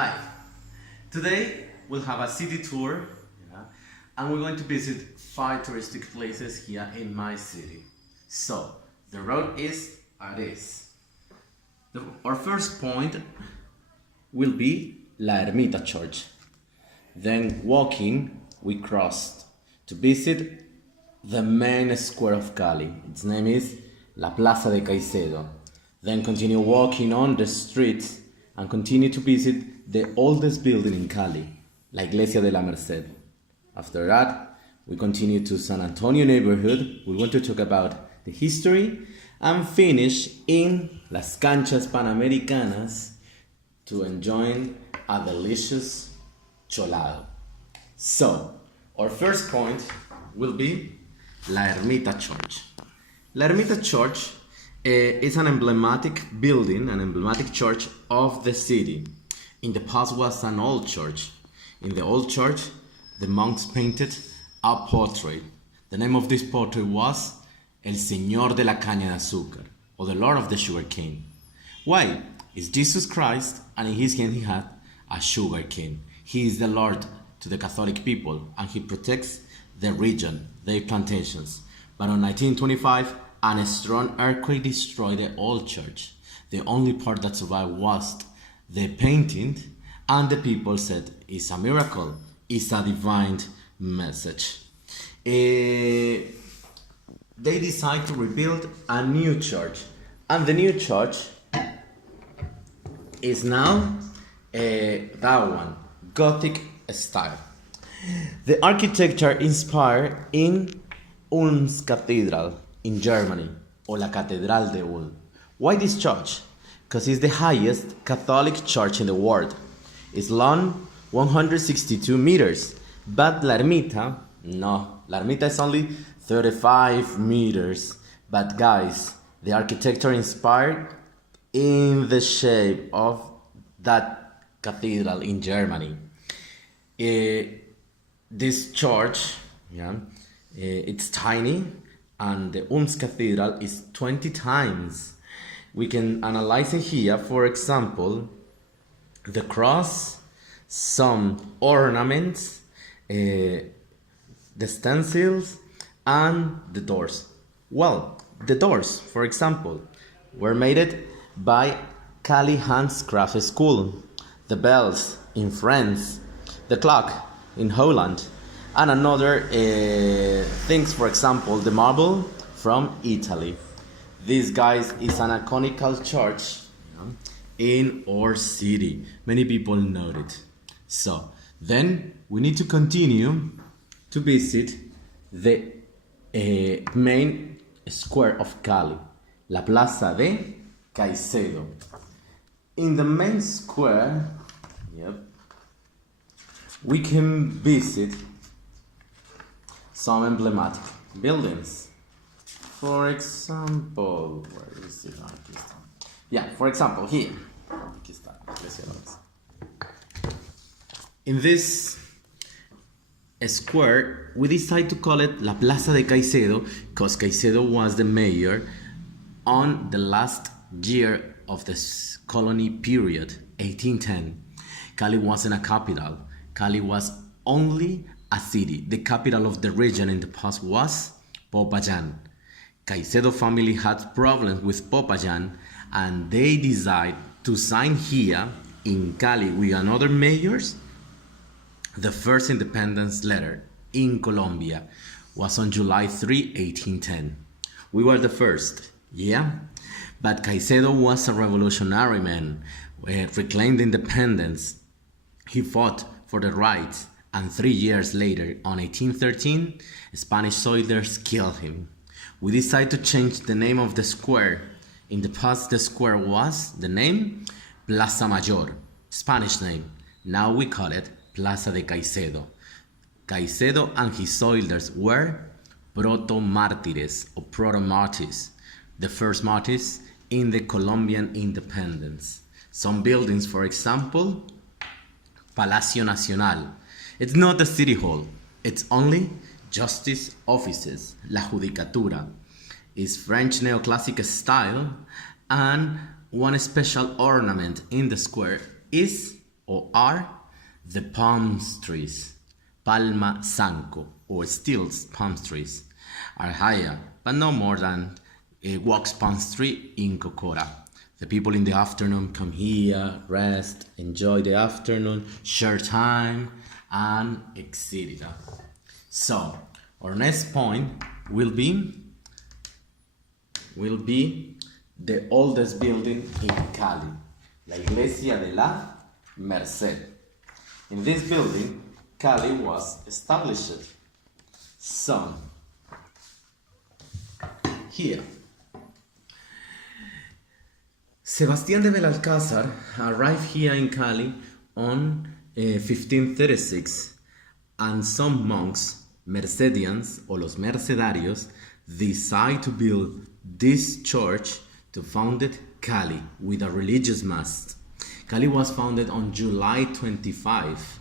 Hi, today we'll have a city tour, and we're going to visit 5 touristic places here in my city. So, the road is Ares. Our first point will be La Ermita Church. Then walking, we crossed to visit the main square of Cali. Its name is La Plaza de Caicedo. Then continue walking on the streets and continue to visit the oldest building in Cali, La Iglesia de la Merced. After that, we continue to San Antonio neighborhood. We want to talk about the history and finish in Las Canchas Panamericanas to enjoy a delicious cholado. So, our first point will be La Ermita Church. La Ermita Church is an emblematic building, an emblematic church of the city. In the past was an old church. In the old church, the monks painted a portrait. The name of this portrait was El Señor de la Caña de Azúcar, or the Lord of the Sugar Cane. Why? It's Jesus Christ, and in his hand he had a sugar cane. He is the Lord to the Catholic people, and he protects the region, their plantations. But in 1925, a strong earthquake destroyed the old church. The only part that survived was the painting, and the people said, it's a miracle, it's a divine message. They decided to rebuild a new church, and the new church is now that one, Gothic style. The architecture inspired in Ulm's Cathedral in Germany, or La Catedral de Ulm. Why this church? Because it's the highest Catholic church in the world. It's long 162 meters, but La Ermita, no, La Ermita is only 35 meters. But guys, the architecture inspired in the shape of that cathedral in Germany. This church, it's tiny, and the Ulm's Cathedral is 20 times. We can analyze it here, for example, the cross, some ornaments, the stencils, and the doors. Well, the doors, for example, were made by Cali Handcraft School, the bells in France, the clock in Holland, and another things, for example, the marble from Italy. This, guys, is an iconic church in our city. Many people know it. So, then we need to continue to visit the main square of Cali, La Plaza de Caicedo. In the main square, we can visit some emblematic buildings. For example, where is it? For example, here. In this square, we decided to call it La Plaza de Caicedo because Caicedo was the mayor on the last year of this colony period, 1810. Cali wasn't a capital. Cali was only a city. The capital of the region in the past was Popayán. Caicedo family had problems with Popayán, and they decided to sign here in Cali with another mayors. The first independence letter in Colombia was on July 3, 1810. We were the first, but Caicedo was a revolutionary man, reclaimed independence. He fought for the rights, and 3 years later, on 1813, Spanish soldiers killed him. We decided to change the name of the square. In the past, the square was the name Plaza Mayor, Spanish name. Now we call it Plaza de Caicedo. Caicedo and his soldiers were proto-mártires or proto-martyrs, the first martyrs in the Colombian independence. Some buildings, for example, Palacio Nacional. It's not the city hall, it's only justice offices. La Judicatura is French neoclassic style, and one special ornament in the square is or are the palm trees. Palma Sanco, or Steele's palm trees, are higher, but no more than a wax palm tree in Cocora. The people in the afternoon come here, rest, enjoy the afternoon, share time, and etc. So, our next point will be the oldest building in Cali, la Iglesia de la Merced. In this building, Cali was established. So, here, Sebastián de Belalcázar arrived here in Cali on 1536, and some monks, Mercedians or los Mercedarios, decide to build this church to found Cali with a religious mass. Cali was founded on July 25.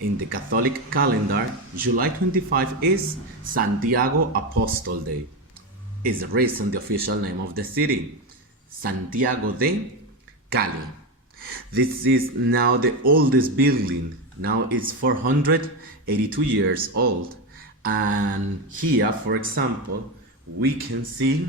In the Catholic calendar, July 25 is Santiago Apostol Day. Is the reason the official name of the city, Santiago de Cali. This is now the oldest building. Now it's 482 years old. And here, for example, we can see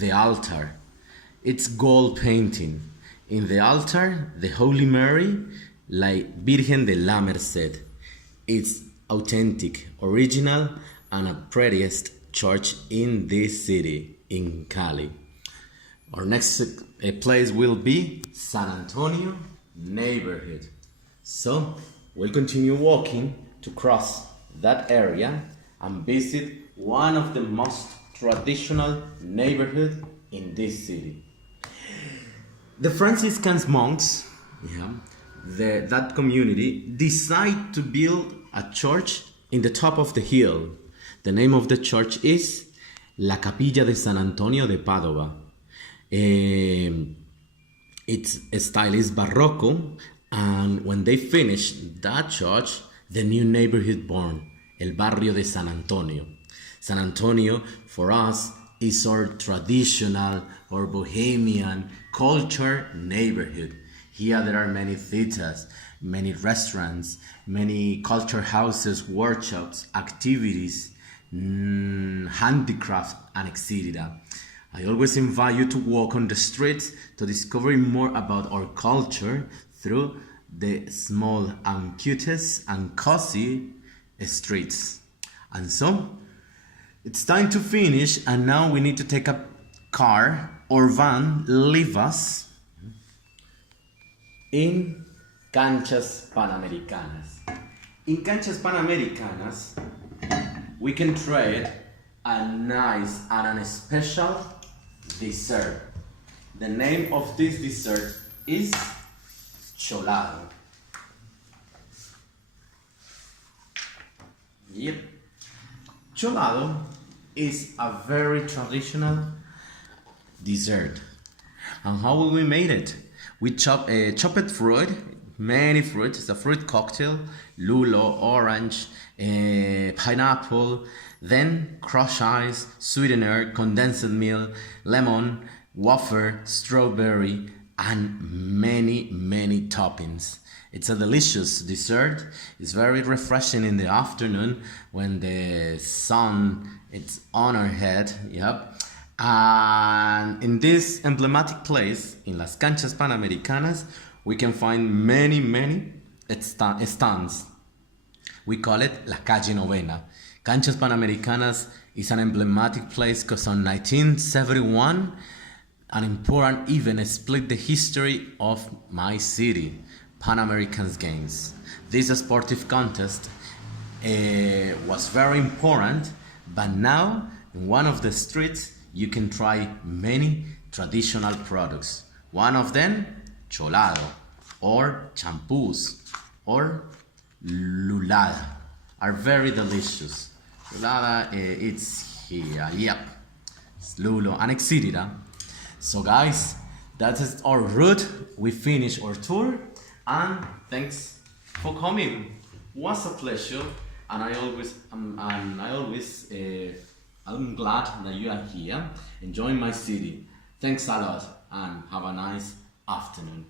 the altar. It's gold painting. In the altar, the Holy Mary, la Virgen de la Merced. It's authentic, original, and a prettiest church in this city, in Cali. Our next place will be San Antonio neighborhood. So we'll continue walking to cross that area and visit one of the most traditional neighborhood in this city. The Franciscan monks, that community, decide to build a church in the top of the hill. The name of the church is La Capilla de San Antonio de Padova. Its style is Barroco, and when they finished that church, the new neighborhood born, El Barrio de San Antonio. San Antonio, for us, is our traditional or bohemian culture neighborhood. Here there are many theaters, many restaurants, many culture houses, workshops, activities, handicraft, and etc. I always invite you to walk on the streets to discover more about our culture through the small and cutest and cozy streets. And so, it's time to finish, and now we need to take a car or van, leave us in Canchas Panamericanas. In Canchas Panamericanas, we can trade a nice and a special dessert. The name of this dessert is cholado. Yep. Cholado is a very traditional dessert. And how will we make it? We chopped fruit, many fruits. It's a fruit cocktail, lulo, orange, pineapple, then crushed ice, sweetener, condensed milk, lemon, wafer, strawberry, and many toppings. It's a delicious dessert. It's very refreshing in the afternoon when the sun is on our head. Yep. And in this emblematic place, in Las Canchas Panamericanas, we can find many stands. We call it La Calle Novena. Canchas Panamericanas is an emblematic place because in 1971, an important event split the history of my city, Pan American Games. This sportive contest was very important, but now in one of the streets you can try many traditional products. One of them, cholado, or champús, or lulada, are very delicious. Lulada, it's here, yep, it's lulo, and etc. So guys, that is our route. We finish our tour, and thanks for coming. It was a pleasure, and I'm glad that you are here enjoying my city. Thanks a lot, and have a nice afternoon.